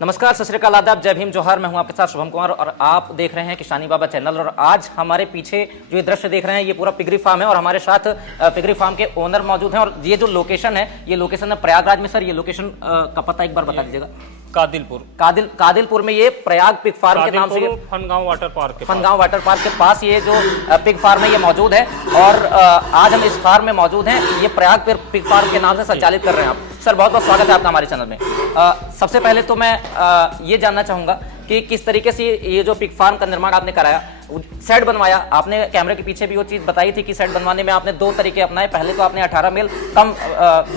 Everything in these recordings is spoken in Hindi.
नमस्कार, सत श्री अकाल, आदाब, जय भीम, जोहार। मैं हूं आपके साथ शुभम कुमार और आप देख रहे हैं किसानी बाबा चैनल। और आज हमारे पीछे जो ये दृश्य देख रहे हैं ये पूरा पिगरी फार्म है और हमारे साथ पिगरी फार्म के ओनर मौजूद हैं। और ये जो लोकेशन है ये लोकेशन है प्रयागराज में। सर ये लोकेशन का पता एक बार बता दीजिएगा। कादिलपुर में ये प्रयाग पिग फार्म के नाम से, फनगांव वाटर पार्क के पास ये जो पिग फार्म है ये मौजूद है। और आज हम इस फार्म में मौजूद हैं। ये प्रयाग पिग फार्म के नाम से संचालित कर रहे हैं आप। सर बहुत बहुत स्वागत है आपका हमारे चैनल में। सबसे पहले तो मैं ये जानना चाहूंगा कि किस तरीके से ये जो पिग फार्म का निर्माण आपने कराया, सेट बनवाया। आपने कैमरे के पीछे भी वो चीज़ बताई थी कि सेट बनवाने में आपने दो तरीके अपनाए। पहले तो आपने 18 मेल कम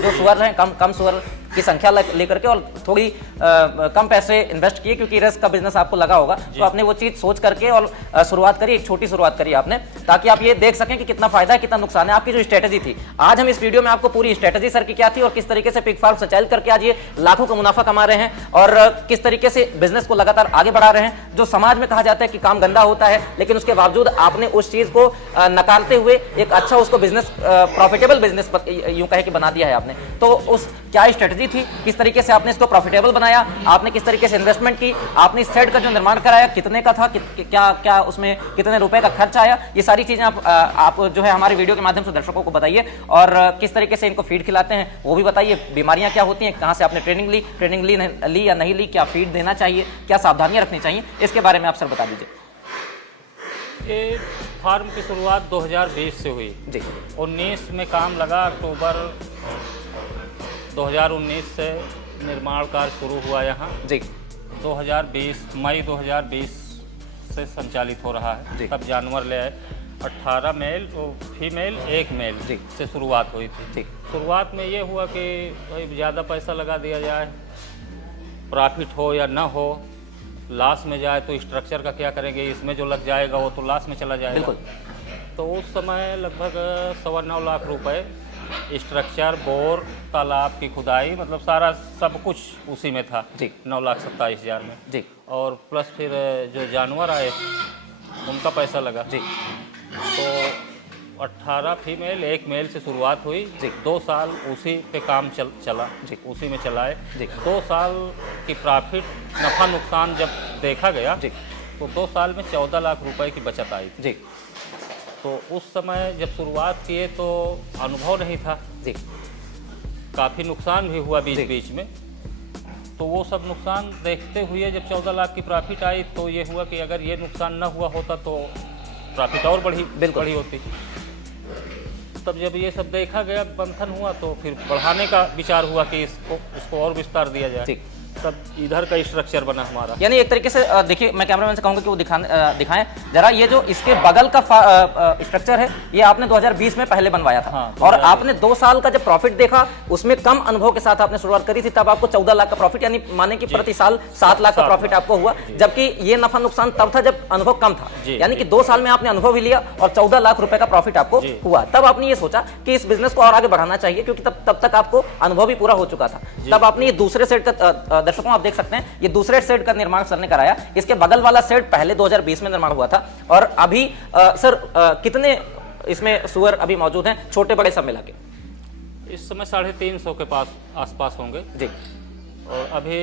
जो सुअर हैं कम सुअर की संख्या लेकर के और थोड़ी कम पैसे इन्वेस्ट किए, क्योंकि रिस्क का बिजनेस आपको लगा होगा। तो आपने वो चीज़ सोच करके और शुरुआत करी, एक छोटी शुरुआत करी आपने, ताकि आप ये देख सकें कि कितना फायदा है कितना नुकसान है। आपकी जो स्ट्रेटजी थी, आज हम इस वीडियो में आपको पूरी स्ट्रेटजी सर की क्या थी और किस तरीके से पिग फार्म संचालित करके आज ये लाखों का मुनाफा कमा रहे हैं और किस तरीके से बिजनेस को लगातार आगे बढ़ा रहे हैं। जो समाज में कहा जाता है कि काम गंदा होता है, लेकिन उसके बावजूद आपने उस चीज को नकारते हुए एक अच्छा उसको बिजनेस, प्रॉफिटेबल बिजनेस यूं कहे कि बना दिया है आपने। तो उस क्या स्ट्रेटजी थी, किस तरीके से आपने इसको प्रॉफिटेबल बनाया, आपने किस तरीके से इन्वेस्टमेंट की, आपने इस सेट का जो निर्माण कराया कितने का था, क्या उसमें कितने रुपए का खर्च आया, ये सारी चीजें आप जो है हमारे वीडियो के माध्यम से दर्शकों को बताइए। और किस तरीके से इनको फीड खिलाते हैं वो भी बताइए। बीमारियां क्या होती हैं, कहां से आपने ट्रेनिंग ली या नहीं ली, क्या फीड देना चाहिए, क्या सावधानियां रखनी चाहिए, इसके बारे में आप सर बता दीजिए। ये फार्म की शुरुआत 2020 से हुई जी। 19 में काम लगा। अक्टूबर 2019 से निर्माण कार्य शुरू हुआ यहाँ जी। 2020 मई 2020 से संचालित हो रहा है। तब जानवर ले आए 18 मेल और फीमेल 1 मेल से शुरुआत हुई थी। शुरुआत में ये हुआ कि भाई ज़्यादा पैसा लगा दिया जाए, प्रॉफिट हो या ना हो, लॉस में जाए तो स्ट्रक्चर का क्या करेंगे, इसमें जो लग जाएगा वो तो लॉस में चला जाएगा। तो उस समय लगभग 9.25 लाख रुपए स्ट्रक्चर, बोर, तालाब की खुदाई, मतलब सारा सब कुछ उसी में था जी। 9,27,000 में जी। और प्लस फिर जो जानवर आए उनका पैसा लगा जी। तो 18 फीमेल 1 मेल से शुरुआत हुई जी। 2 साल उसी पे काम चला जी। उसी में चलाए जी। 2 साल की प्रॉफिट, नफ़ा नुकसान जब देखा गया जी, तो 2 साल में 14 लाख रुपए की बचत आई थी जी। तो उस समय जब शुरुआत किए तो अनुभव नहीं था जी, काफ़ी नुकसान भी हुआ बीच में। तो वो सब नुकसान देखते हुए जब 14 लाख की प्रॉफिट आई तो ये हुआ कि अगर ये नुकसान न हुआ होता तो प्रॉफिट और बड़ी होती। तब जब ये सब देखा गया, मंथन हुआ, तो फिर बढ़ाने का विचार हुआ कि इसको और विस्तार दिया जाए। तब इधर का स्ट्रक्चर बना हमारा। यानी एक तरीके से देखिए, मैं कैमरामैन से कहूंगा कि वो दिखाएं जरा। ये जो इसके बगल का स्ट्रक्चर है ये आपने 2020 में पहले बनवाया था। हाँ, और आपने 2 साल का जब प्रॉफिट देखा, उसमें कम अनुभव के साथ आपने शुरुआत करी थी। तब आपको 14 लाख का प्रॉफिट, यानी माने कि प्रति साल 7 लाख का प्रॉफिट आपको हुआ, जबकि ये नफा नुकसान तब था जब अनुभव कम था। यानी कि 2 साल में आपने अनुभव भी लिया और 14 लाख रुपए का प्रॉफिट आपको हुआ। तब आपने ये सोचा कि इस बिजनेस को और आगे बढ़ाना चाहिए, क्योंकि तब तक आपको अनुभव भी पूरा हो चुका था। तब आपने ये दूसरे सेट का, दर्शकों आप देख सकते हैं, ये दूसरे सेट का निर्माण सर ने कराया। इसके बगल वाला सेट पहले 2020 में निर्माण हुआ था। और अभी सर कितने इसमें सुअर अभी मौजूद हैं, छोटे बड़े सब मिला के? इस समय 350 के आसपास होंगे जी। और अभी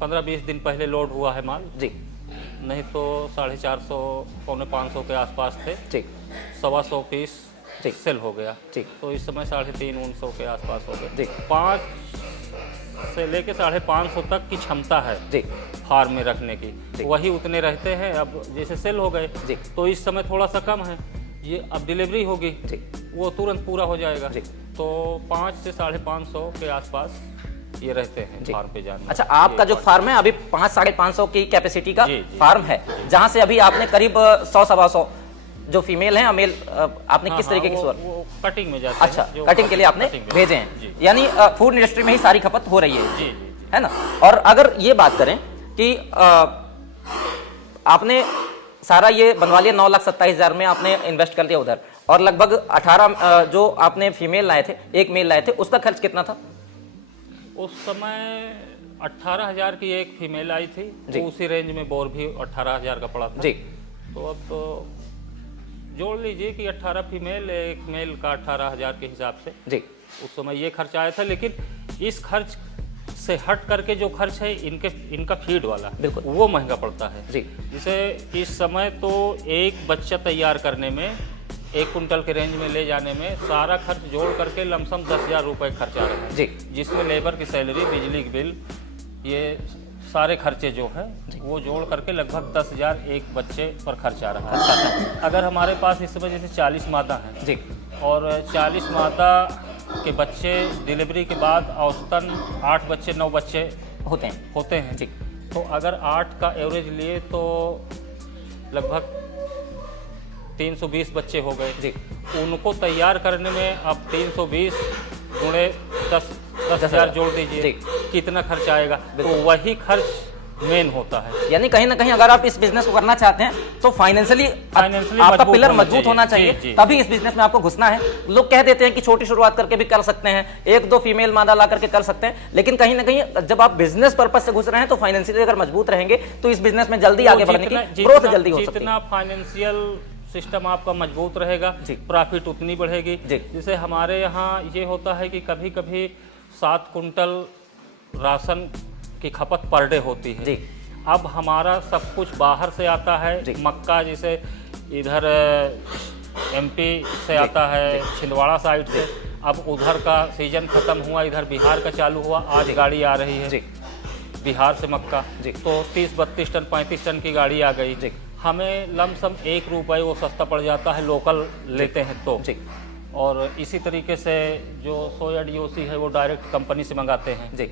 15-20 दिन पहले लोड हुआ है माल जी, नहीं तो 450 पौने 500 के आसपास थे जी। 125 पीस सेल हो गया जी। तो इस समय 350 के आसपास हो गए जी। 5 से लेके 550 तक की क्षमता है जी फार्म में रखने की, वही उतने रहते हैं। अब जैसे सेल हो गए जी, तो इस समय थोड़ा सा कम है। ये अब डिलीवरी होगी जी, वो तुरंत पूरा हो जाएगा जी। तो 5 से 550 के आसपास ये रहते हैं फार्म पे जाने। अच्छा, आपका जो फार्म है अभी 500-550 की कैपेसिटी का फार्म है, जहाँ से अभी आपने करीब 100-125 जो फीमेल हैं, मेल आपने किस तरीके की सुअर कटिंग में जाते हैं? अच्छा, कटिंग के लिए आपने भेजे हैं, यानी फूड इंडस्ट्री में ही सारी खपत हो रही है है ना। और अगर ये बात करें कि आपने सारा ये बनवा लिया, 9,27,000 में आपने इन्वेस्ट कर दिया उधर, और लगभग 18 जो आपने फीमेल लाए थे, 1 मेल लाए थे, उसका खर्च कितना था? उस समय 18,000 की 1 फीमेल आई थी, तो उसी रेंज में बोर भी 18,000 का पड़ा था जी। तो अब तो जोड़ लीजिए कि 18 फीमेल 1 मेल का 18,000 के हिसाब से जी उस समय ये खर्च आया था। लेकिन इस खर्च से हट करके जो खर्च है इनका फीड वाला, बिल्कुल, वो महंगा पड़ता है जी। जैसे इस समय तो एक बच्चा तैयार करने में 1 कुंटल के रेंज में ले जाने में सारा खर्च जोड़ करके लमसम 10,000 रुपये खर्च आ रहा है जी, जिसमें लेबर की सैलरी, बिजली की बिल, ये सारे खर्चे जो है वो जोड़ करके लगभग 10,000 एक बच्चे पर खर्च आ रहा है। अगर हमारे पास इस समय जैसे 40 मादा हैं जी, और 40 मादा के बच्चे डिलीवरी के बाद औसतन 8 बच्चे 9 बच्चे होते हैं जी। तो अगर 8 का एवरेज लिए तो लगभग 320 बच्चे हो गए जी। उनको तैयार करने में अब 320 गुणे 10,000 जोड़ दीजिए, कितना खर्च आएगा। तो वही खर्च मेन होता है। यानी कहीं ना कहीं अगर आप इस बिजनेस को करना चाहते हैं तो फाइनेंशियली आपका पिलर मजबूत होना चाहिए, तभी इस बिजनेस में आपको घुसना है। लोग कह देते हैं कि छोटी शुरुआत करके भी कर सकते हैं, 1-2 फीमेल मादा ला करके कर सकते हैं, लेकिन कहीं ना कहीं जब आप बिजनेस पर्पज से घुस रहे हैं तो फाइनेंशियली अगर मजबूत रहेंगे तो इस बिजनेस में जल्दी आगे बढ़ने की ग्रोथ जल्दी हो सकती है। जितना फाइनेंशियल सिस्टम आपका मजबूत रहेगा, प्रॉफिट उतनी बढ़ेगी। जैसे हमारे यहाँ ये होता है कि कभी कभी 7 कुंटल राशन की खपत पर डे होती है। अब हमारा सब कुछ बाहर से आता है, मक्का जैसे इधर MP से आता है, छिंदवाड़ा साइड से। अब उधर का सीजन खत्म हुआ, इधर बिहार का चालू हुआ, आज गाड़ी आ रही है बिहार से मक्का, तो 30-32 टन 35 टन की गाड़ी आ गई। हमें लमसम 1 रुपये वो सस्ता पड़ जाता है लोकल लेते हैं तो। और इसी तरीके से जो सोया DOC है वो डायरेक्ट कंपनी से मंगाते हैं।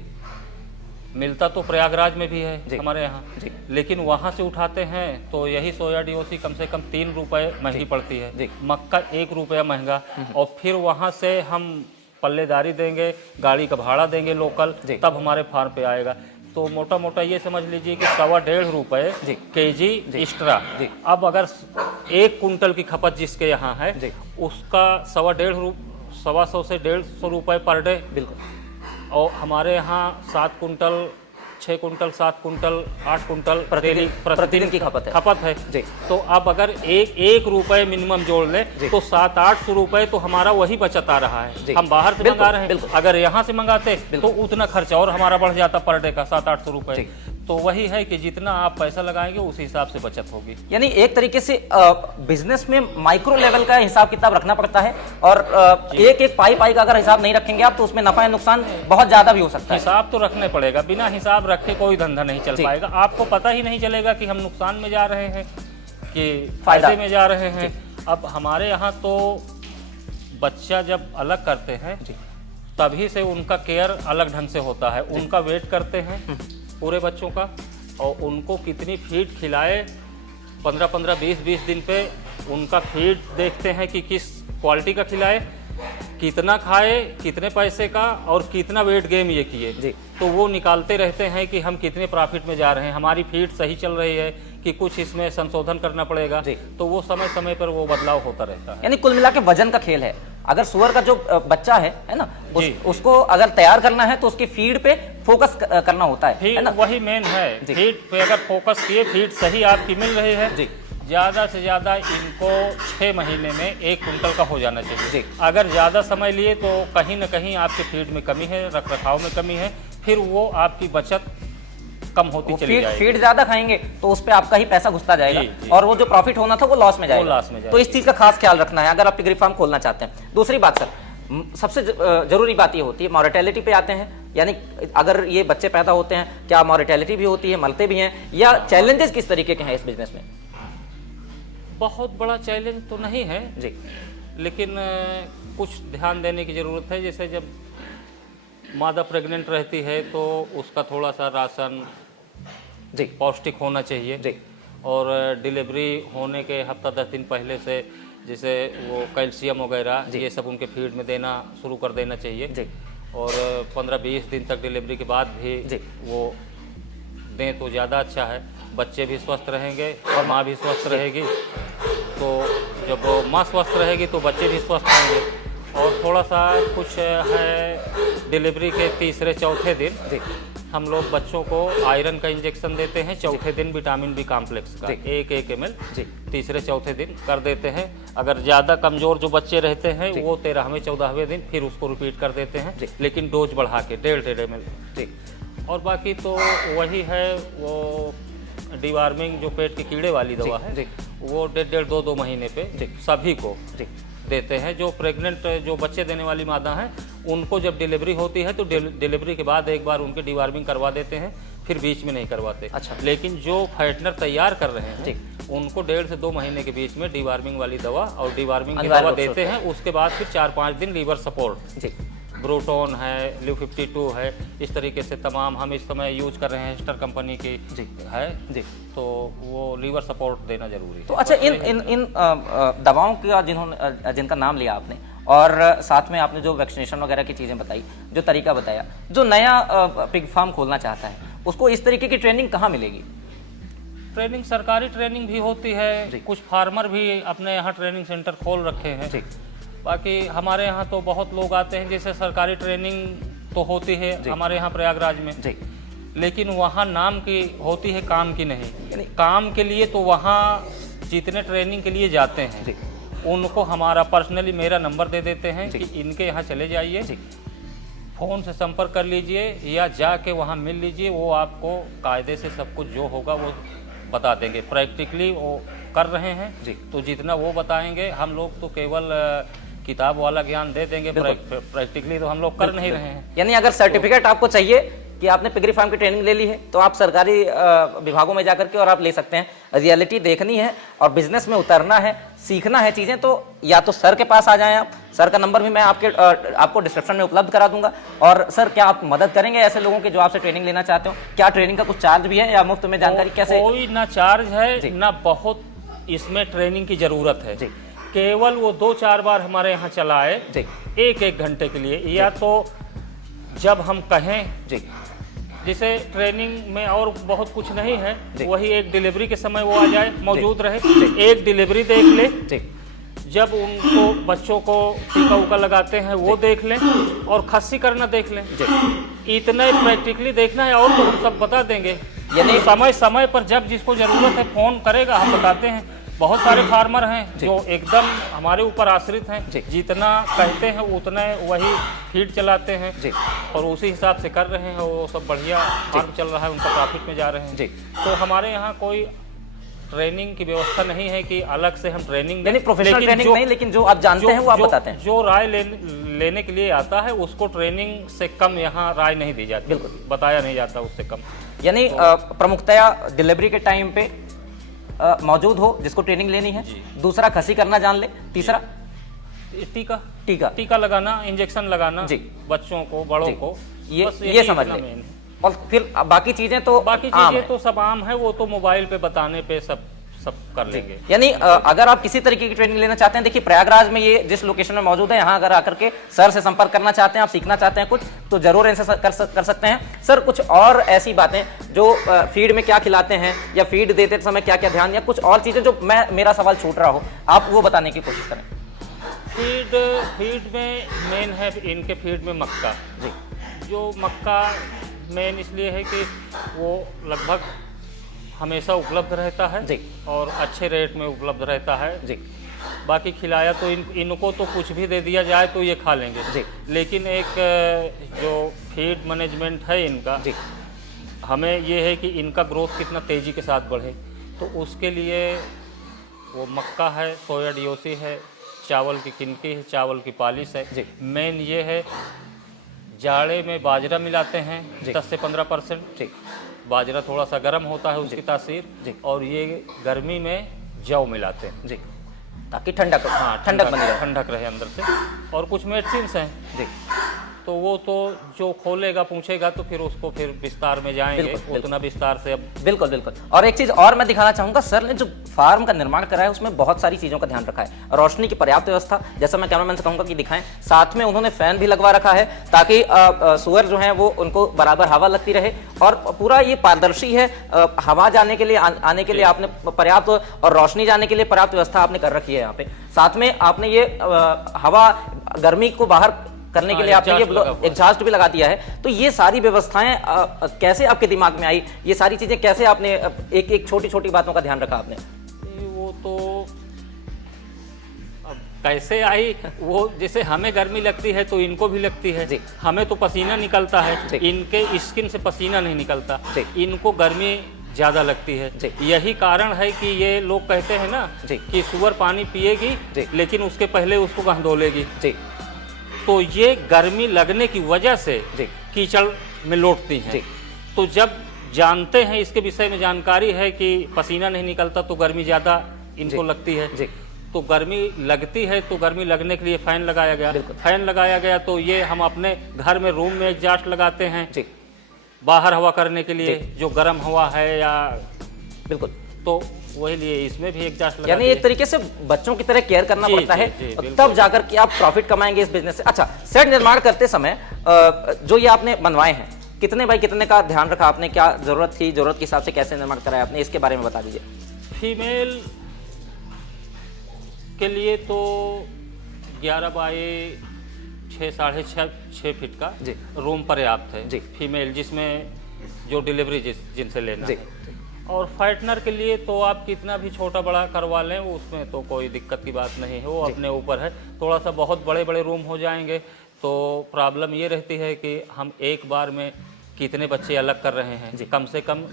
मिलता तो प्रयागराज में भी है हमारे यहाँ, लेकिन वहाँ से उठाते हैं तो यही सोया DOC कम से कम 3 रुपये महंगी पड़ती है, मक्का 1 रुपया महंगा। और फिर वहाँ से हम पल्लेदारी देंगे, गाड़ी का भाड़ा देंगे लोकल, तब हमारे फार्म पे आएगा। तो मोटा मोटा ये समझ लीजिए कि 1.25 रुपये kg एक्स्ट्रा। अब अगर 1 कुंटल की खपत जिसके यहाँ है उसका 125 से 150 रुपये पर डे। बिल्कुल। और हमारे यहाँ 7 कुंटल 6 कुंटल 7 कुंटल 8 कुंटल प्रतिदिन की खपत है जी। तो अब अगर एक रुपये मिनिमम जोड़ ले तो 700-800 रुपये तो हमारा वही बचत आ रहा है। हम बाहर से मंगा रहे हैं, अगर यहाँ से मंगाते तो उतना खर्चा और हमारा बढ़ जाता पर डे का 700-800 रुपये। तो वही है कि जितना आप पैसा लगाएंगे उस हिसाब से बचत होगी। यानी एक तरीके से बिजनेस में माइक्रो लेवल का हिसाब किताब रखना पड़ता है, और एक पाई का अगर हिसाब नहीं रखेंगे आप तो उसमें नफा या नुकसान बहुत ज्यादा भी हो सकता है। हिसाब तो रखने पड़ेगा, बिना हिसाब रखे कोई धंधा नहीं चल पाएगा। आपको पता ही नहीं चलेगा कि हम नुकसान में जा रहे हैं कि फायदे में जा रहे हैं। अब हमारे यहाँ तो बच्चा जब अलग करते हैं तभी से उनका केयर अलग ढंग से होता है। उनका वेट करते हैं पूरे बच्चों का, और उनको कितनी फीड खिलाए 15-15 20-20 दिन पे उनका फीड देखते हैं कि किस क्वालिटी का खिलाए, कितना खाए, कितने पैसे का और कितना वेट गेन ये किए। तो वो निकालते रहते हैं कि हम कितने प्रॉफिट में जा रहे हैं, हमारी फीड सही चल रही है कि कुछ इसमें संशोधन करना पड़ेगा। तो वो समय समय पर वो बदलाव होता रहता है। यानी कुल मिला के वजन का खेल है। अगर सुअर का जो बच्चा है ना, उसको अगर तैयार करना है तो उसकी फीड पे फोकस करना होता है ना? वही मेन है। फीड पे अगर फोकस किए, फीड सही आपकी मिल रही है, ज़्यादा से ज़्यादा इनको 6 महीने में 1 कुंटल का हो जाना चाहिए। अगर ज़्यादा समय लिए तो कहीं ना कहीं आपके फीड में कमी है, रख रखाव में कमी है, फिर वो आपकी बचत कम होती चली जाएगी। फीड ज्यादा खाएंगे तो उस पे आपका ही पैसा घुसता जाएगा और वो जो प्रॉफिट होना था वो लॉस में जाएगा। तो इस चीज का खास ख्याल रखना है अगर आप पिगरी फार्म खोलना चाहते हैं। दूसरी बात सर, सबसे जरूरी बात ये होती है, मॉर्टेलिटी पे आते हैं। यानी अगर ये बच्चे पैदा होते हैं, क्या मॉर्टेलिटी भी होती है, मरते भी हैं, या चैलेंजेस किस तरीके के हैं इस बिजनेस में? बहुत बड़ा चैलेंज तो नहीं है जी, लेकिन कुछ ध्यान देने की ज़रूरत है। जैसे जब मादा प्रेग्नेंट रहती है तो उसका थोड़ा सा राशन जी पौष्टिक होना चाहिए जी। और डिलीवरी होने के हफ्ता 10 दिन पहले से जैसे वो कैल्शियम वगैरह ये सब उनके फीड में देना शुरू कर देना चाहिए जी। और 15-20 दिन तक डिलीवरी के बाद भी जी वो दें तो ज़्यादा अच्छा है। बच्चे भी स्वस्थ रहेंगे और माँ भी स्वस्थ रहेगी। तो जब माँ स्वस्थ रहेगी तो बच्चे भी स्वस्थ रहेंगे। और थोड़ा सा कुछ है, डिलीवरी के 3-4 दिन हम लोग बच्चों को आयरन का इंजेक्शन देते हैं। चौथे दिन विटामिन बी कॉम्प्लेक्स का 1 ml 3-4 दिन कर देते हैं। अगर ज़्यादा कमज़ोर जो बच्चे रहते हैं वो 13वें 14वें दिन फिर उसको रिपीट कर देते हैं, लेकिन डोज बढ़ा के 1.5 ml। और बाकी तो वही है, वो डिवार्मिंग जो पेट के कीड़े वाली दवा है वो 1.5-2 महीने पे सभी को देते हैं। जो प्रेग्नेंट जो बच्चे देने वाली मादा हैं उनको जब डिलीवरी होती है तो डिलीवरी के बाद एक बार उनकी डिवार्मिंग करवा देते हैं, फिर बीच में नहीं करवाते। अच्छा। लेकिन जो फाइटनर तैयार कर रहे हैं उनको 1.5 से 2 महीने के बीच में डिवार्मिंग वाली दवा और डिवार्मिंग की दवा देते हैं। उसके बाद फिर 4-5 दिन लीवर सपोर्ट, ब्रोटोन है, लिव 52 है, इस तरीके से तमाम हम इस समय यूज कर रहे हैं हेस्टर कंपनी की है तो वो लीवर सपोर्ट देना जरूरी है। तो अच्छा, इन दवाओं का जिनका नाम लिया आपने और साथ में आपने जो वैक्सीनेशन वगैरह की चीज़ें बताई, जो तरीका बताया, जो नया पिग फार्म खोलना चाहता है उसको इस तरीके की ट्रेनिंग कहाँ मिलेगी? ट्रेनिंग सरकारी ट्रेनिंग भी होती है, कुछ फार्मर भी अपने यहाँ ट्रेनिंग सेंटर खोल रखे हैं। बाकी हमारे यहाँ तो बहुत लोग आते हैं, जैसे सरकारी ट्रेनिंग तो होती है हमारे यहाँ प्रयागराज में, लेकिन वहाँ नाम की होती है, काम की नहीं। काम के लिए तो वहाँ जितने ट्रेनिंग के लिए जाते हैं उनको हमारा पर्सनली मेरा नंबर दे देते हैं कि इनके यहाँ चले जाइए, फ़ोन से संपर्क कर लीजिए या जाके वहाँ मिल लीजिए, वो आपको कायदे से सब कुछ जो होगा वो बता देंगे। प्रैक्टिकली वो कर रहे हैं तो जितना वो बताएंगे, हम लोग तो केवल किताब वाला ज्ञान दे देंगे, प्रैक्टिकली तो हम लोग कर नहीं रहे हैं। यानी अगर सर्टिफिकेट आपको चाहिए कि आपने पिगरी फार्म की ट्रेनिंग ले ली है तो आप सरकारी विभागों में जाकर के और आप ले सकते हैं। रियलिटी देखनी है और बिजनेस में उतरना है, सीखना है चीज़ें, तो या तो सर के पास आ जाएं आप। सर का नंबर भी मैं आपको डिस्क्रिप्शन में उपलब्ध करा दूंगा। और सर, क्या आप मदद करेंगे ऐसे लोगों की जो आपसे ट्रेनिंग लेना चाहते हो? क्या ट्रेनिंग का कुछ चार्ज भी है या मुफ्त में जानकारी कैसे? कोई ना चार्ज है ना बहुत इसमें ट्रेनिंग की ज़रूरत है। केवल वो 2-4 बार हमारे यहाँ चला आए 1-1 घंटे के लिए, या तो जब हम कहें जैसे ट्रेनिंग में और बहुत कुछ नहीं है, वही एक डिलीवरी के समय वो आ जाए, मौजूद रहे, एक डिलीवरी देख ले, जब उनको बच्चों को टीका उका लगाते हैं वो देख लें और खस्सी करना देख लें। इतना प्रैक्टिकली देखना है और तो हम सब बता देंगे। यानी समय समय पर जब जिसको ज़रूरत है फ़ोन करेगा, हम बताते हैं। बहुत सारे फार्मर हैं जो एकदम हमारे ऊपर आश्रित हैं, जितना कहते हैं उतना वही फीड चलाते हैं और उसी हिसाब से कर रहे हैं, वो सब बढ़िया फार्म चल रहा है, उनका प्रॉफिट में जा रहे हैं। तो हमारे यहाँ कोई ट्रेनिंग की व्यवस्था नहीं है कि अलग से हम ट्रेनिंग दें, प्रोफेशनल ट्रेनिंग नहीं, लेकिन जो आप जानते हैं वो आप बताते हैं। जो राय लेने के लिए आता है उसको ट्रेनिंग से कम यहाँ राय नहीं दी जाती, बिल्कुल बताया नहीं जाता उससे कम। यानी प्रमुखतया डिलीवरी के टाइम पे मौजूद हो जिसको ट्रेनिंग लेनी है, दूसरा खसी करना जान ले, तीसरा टीका लगाना, इंजेक्शन लगाना बच्चों को, बड़ों को, ये समझ लें। और फिर बाकी चीजें तो सब आम है, वो तो मोबाइल पे बताने पे सब कर लेंगे। यानी अगर आप किसी तरीके की ट्रेनिंग लेना चाहते हैं, देखिए प्रयागराज में ये जिस लोकेशन में मौजूद है, यहाँ अगर आकर के सर से संपर्क करना चाहते हैं, आप सीखना चाहते हैं कुछ, तो जरूर इनसे कर सकते हैं। सर, कुछ और ऐसी बातें जो फीड में क्या खिलाते हैं या फीड देते समय क्या क्या ध्यान, या कुछ और चीजें जो मेरा सवाल छूट रहा हो, आप वो बताने की कोशिश करें। फीड में मेन है इनके फीड में मक्का। जो मक्का मेन इसलिए है कि वो लगभग हमेशा उपलब्ध रहता है और अच्छे रेट में उपलब्ध रहता है। बाकी खिलाया तो इनको तो कुछ भी दे दिया जाए तो ये खा लेंगे, लेकिन एक जो फीड मैनेजमेंट है इनका, हमें ये है कि इनका ग्रोथ कितना तेज़ी के साथ बढ़े, तो उसके लिए वो मक्का है, सोया डीओसी है, चावल की किनकी है, चावल की पॉलिश है। मेन ये है, जाड़े में बाजरा मिलाते हैं 10 से 15%। बाजरा थोड़ा सा गर्म होता है उसकी तासीर, और ये गर्मी में जौ मिलाते हैं ताकि ठंडक ठंडक रहे अंदर से। और कुछ मेडिसिन हैं तो वो तो जो खोलेगा पूछेगा तो फिर उसको फिर विस्तार में जाएंगे, उतना विस्तार से। अब बिल्कुल। और एक चीज और मैं दिखाना चाहूंगा, सर ने जो फार्म का निर्माण करा है उसमें बहुत सारी चीजों का ध्यान रखा है। रोशनी की पर्याप्त व्यवस्था, जैसा मैं कैमरामैन से कहूंगा कि दिखाएं, साथ में उन्होंने फैन भी लगवा रखा है ताकि सुअर जो है वो उनको बराबर हवा लगती रहे, और पूरा ये पारदर्शी है। हवा जाने के लिए, आने के लिए आपने पर्याप्त, और रोशनी जाने के लिए पर्याप्त व्यवस्था आपने कर रखी है यहाँ पे। साथ में आपने ये हवा, गर्मी को बाहर करने के लिए आपने ये एग्जॉस्ट भी लगा दिया है। तो ये सारी व्यवस्थाएं कैसे आपके दिमाग में आई, ये सारी चीजें कैसे आपने एक छोटी छोटी बातों का ध्यान रखा आपने? वो तो अब कैसे आई वो, जैसे हमें गर्मी लगती है तो इनको भी लगती है जी। हमें तो पसीना निकलता है, जी। इनके स्किन से पसीना नहीं निकलता, जी। इनको गर्मी ज़्यादा लगती है। जी। यही कारण है कि ये लोग कहते हैं ना जी। कि सुअर पानी पिएगी जी। लेकिन उसके पहले उसको कहाँ धोलेगी। जी तो ये गर्मी लगने की वजह से जी। कीचड़ में लौटती हैं। जी। तो जब जानते हैं, इसके विषय में जानकारी है कि पसीना नहीं निकलता तो गर्मी ज़्यादा इनको जी। लगती है। जी। तो गर्मी लगती है तो गर्मी लगने के लिए फ़ैन लगाया गया। बिल्कुल। फ़ैन लगाया गया तो ये हम अपने घर में रूम में एग्जॉस्ट लगाते हैं जी बाहर हवा करने के लिए, जी। जो गर्म हवा है या, बिल्कुल। तो वही लिए इसमें भी एग्जॉस्ट लगा यानी दिए। एक तरीके से बच्चों की तरह केयर करना जी, पड़ता जी, है, जी, और बिल्कुल। तब जाकर के आप प्रॉफिट कमाएंगे इस बिजनेस से। अच्छा, सेट निर्माण करते समय जो ये आपने बनवाए हैं, कितने बाई कितने का ध्यान रखा आपने, क्या जरूरत थी, जरूरत के हिसाब से कैसे निर्माण कराया आपने, इसके बारे में बता दीजिए। फीमेल के लिए तो 11 बाई 6 साढ़े 6 फीट का जी। रूम पर्याप्त है जी। फीमेल, जिसमें जो डिलीवरी जिनसे लेना जी। है। और फाइटनर के लिए तो आप कितना भी छोटा बड़ा करवा लें, उसमें तो कोई दिक्कत की बात नहीं है, वो अपने ऊपर है। थोड़ा सा बहुत बड़े बड़े रूम हो जाएंगे तो प्रॉब्लम ये रहती है कि हम एक बार में कितने बच्चे अलग कर रहे हैं। कम से कम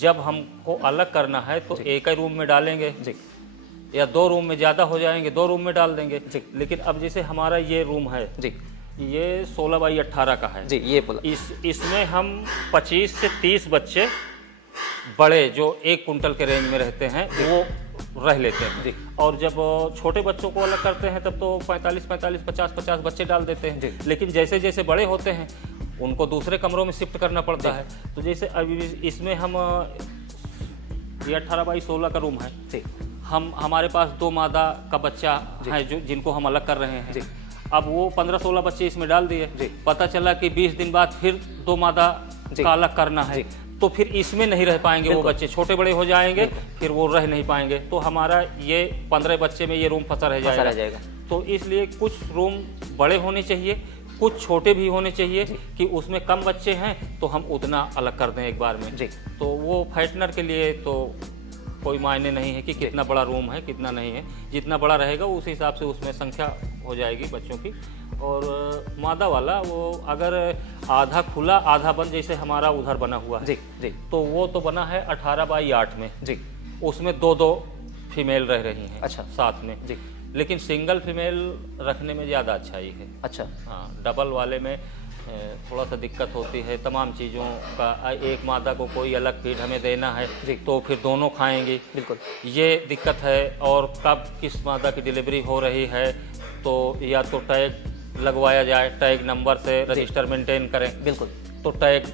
जब हमको अलग करना है तो एक ही रूम में डालेंगे जी। या 2 रूम में, ज़्यादा हो जाएंगे 2 रूम में डाल देंगे। जी। लेकिन अब जैसे हमारा ये रूम है जी। ये 16 बाई 18 का है जी। ये बोला। इसमें हम 25 से 30 बच्चे बड़े जो 1 कुंटल के रेंज में रहते हैं वो रह लेते हैं। जी। और जब छोटे बच्चों को अलग करते हैं तब तो 45 50 बच्चे डाल देते हैं। लेकिन जैसे जैसे बड़े होते हैं उनको दूसरे कमरों में शिफ्ट करना पड़ता है। तो जैसे अभी इसमें हम ये 18 बाई 16 का रूम है, जी। हमारे पास 2 मादा का बच्चा है जो जिनको हम अलग कर रहे हैं। जी। अब वो 15-16 बच्चे इसमें डाल दिए, जी। पता चला कि 20 दिन बाद फिर 2 मादा जी। का अलग करना है, जी। तो फिर इसमें नहीं रह पाएंगे वो बच्चे, छोटे बड़े हो जाएंगे, फिर वो रह नहीं पाएंगे। तो हमारा ये 15 बच्चे में ये रूम फंसा रह जाएगा। तो इसलिए कुछ रूम बड़े होने चाहिए, कुछ छोटे भी होने चाहिए कि उसमें कम बच्चे हैं तो हम उतना अलग कर दें एक बार में। जी। तो वो फाइटनर के लिए तो कोई मायने नहीं है कि कितना बड़ा रूम है कितना नहीं है, जितना बड़ा रहेगा उस हिसाब से उसमें संख्या हो जाएगी बच्चों की। और मादा वाला वो अगर आधा खुला आधा बंद, जैसे हमारा उधर बना हुआ है, जी। जी। तो वो तो बना है 18 बाई 8 में। जी। उसमें 2-2 फीमेल रह रही हैं। अच्छा। साथ में। जी। लेकिन सिंगल फीमेल रखने में ज़्यादा अच्छाई है। अच्छा। हाँ, डबल वाले में थोड़ा सा दिक्कत होती है तमाम चीज़ों का। एक मादा को कोई अलग फीड हमें देना है तो फिर दोनों खाएंगी, बिल्कुल ये दिक्कत है। और कब किस मादा की डिलीवरी हो रही है तो या तो टैग लगवाया जाए, टैग नंबर से रजिस्टर मेंटेन करें। बिल्कुल। तो टैग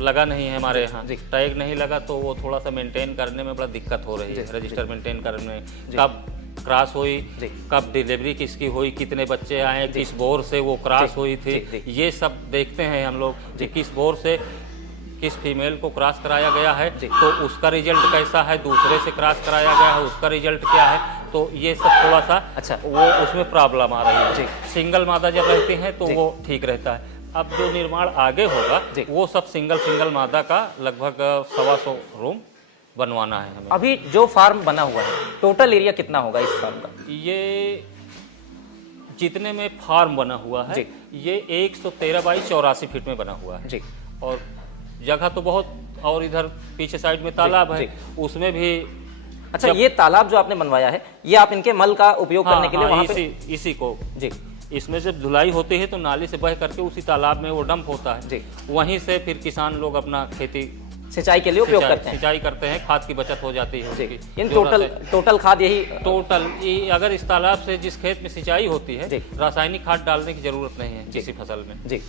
लगा नहीं है हमारे यहाँ, जी। टैग नहीं लगा तो वो थोड़ा सा मेंटेन करने में बड़ा दिक्कत हो रही है, रजिस्टर मेंटेन करने में। कब क्रॉस हुई, कब डिलीवरी किसकी हुई, कितने बच्चे आए, किस बोर से वो क्रॉस हुई थी, ये सब देखते हैं हम लोग कि किस बोर से किस फीमेल को क्रॉस कराया गया है तो उसका रिजल्ट कैसा है, दूसरे से क्रॉस कराया गया है उसका रिजल्ट क्या है। तो ये सब थोड़ा सा अच्छा वो उसमें प्रॉब्लम आ रही है। सिंगल मादा जब रहती हैं तो वो ठीक रहता है। अब जो निर्माण आगे होगा वो सब सिंगल मादा का लगभग 125 रूम बनवाना है हमें। अभी जो फार्म बना हुआ है टोटल एरिया कितना होगा इस फार्म का? ये जितने में फार्म बना हुआ है ये 113 बाई 84 फीट में बना हुआ है जी। और जगह तो बहुत, और इधर पीछे साइड में तालाब है उसमें भी। अच्छा, ये तालाब जो आपने बनवाया है ये आप इनके मल का उपयोग करने के लिए वहाँ पे इसी को जी, इसमें जब धुलाई होती है तो नाली से बह करके उसी तालाब में वो डंप होता है जी। वहीं से फिर किसान लोग अपना खेती सिंचाई के लिए उपयोग करते हैं। सिंचाई करते हैं, खाद की बचत हो जाती है जी। इन टोटल खाद यही टोटल अगर इस तालाब से जिस खेत में सिंचाई होती है रासायनिक खाद डालने की जरूरत नहीं है किसी फसल में जी।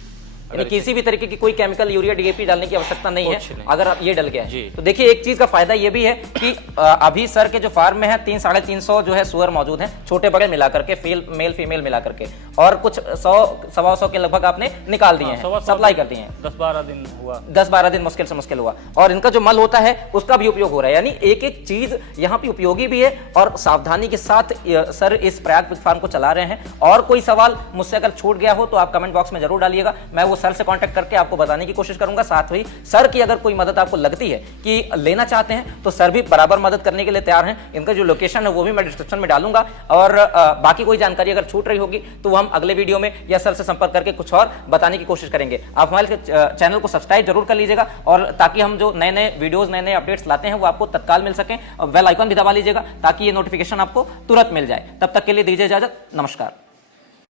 यानी किसी भी तरीके की कोई केमिकल यूरिया डीएपी डालने की आवश्यकता नहीं है अगर आप ये डल गया है। तो देखिए एक चीज का फायदा ये भी है कि अभी सर के जो फार्म में है 300-350 जो है सुअर मौजूद हैं, छोटे बड़े मिलाकर के, मेल फीमेल मिलाकर के, और कुछ 100-125 के लगभग आपने निकाल दिए हैं, सप्लाई कर दिए हैं। 10-12 दिन हुआ, 10-12 दिन मुश्किल से मुश्किल हुआ, और इनका जो मल होता है उसका भी उपयोग हो रहा है। यानी एक एक चीज यहाँ पे उपयोगी भी है और सावधानी के साथ सर इस प्रयाग पिग फार्म को चला रहे हैं। और कोई सवाल मुझसे अगर छूट गया हो तो आप कमेंट बॉक्स में जरूर डालिएगा, मैं वो सर से कांटेक्ट करके आपको बताने की कोशिश करूंगा। साथ ही सर की अगर कोई मदद आपको लगती है कि लेना चाहते हैं तो सर भी बराबर मदद करने के लिए तैयार हैं। इनका जो लोकेशन है वो भी मैं डिस्क्रिप्शन में डालूंगा, और बाकी कोई जानकारी अगर छूट रही होगी तो हम अगले वीडियो में या सर से संपर्क करके कुछ और बताने की कोशिश करेंगे। आप हमारे चैनल को सब्सक्राइब जरूर कर लीजिएगा, और ताकि हम जो नए नए वीडियोस नए नए अपडेट्स लाते हैं वो आपको तत्काल मिल सकें। बेल आइकन भी दबा लीजिएगा ताकि ये नोटिफिकेशन आपको तुरंत मिल जाए। तब तक के लिए दीजिए इजाजत, नमस्कार।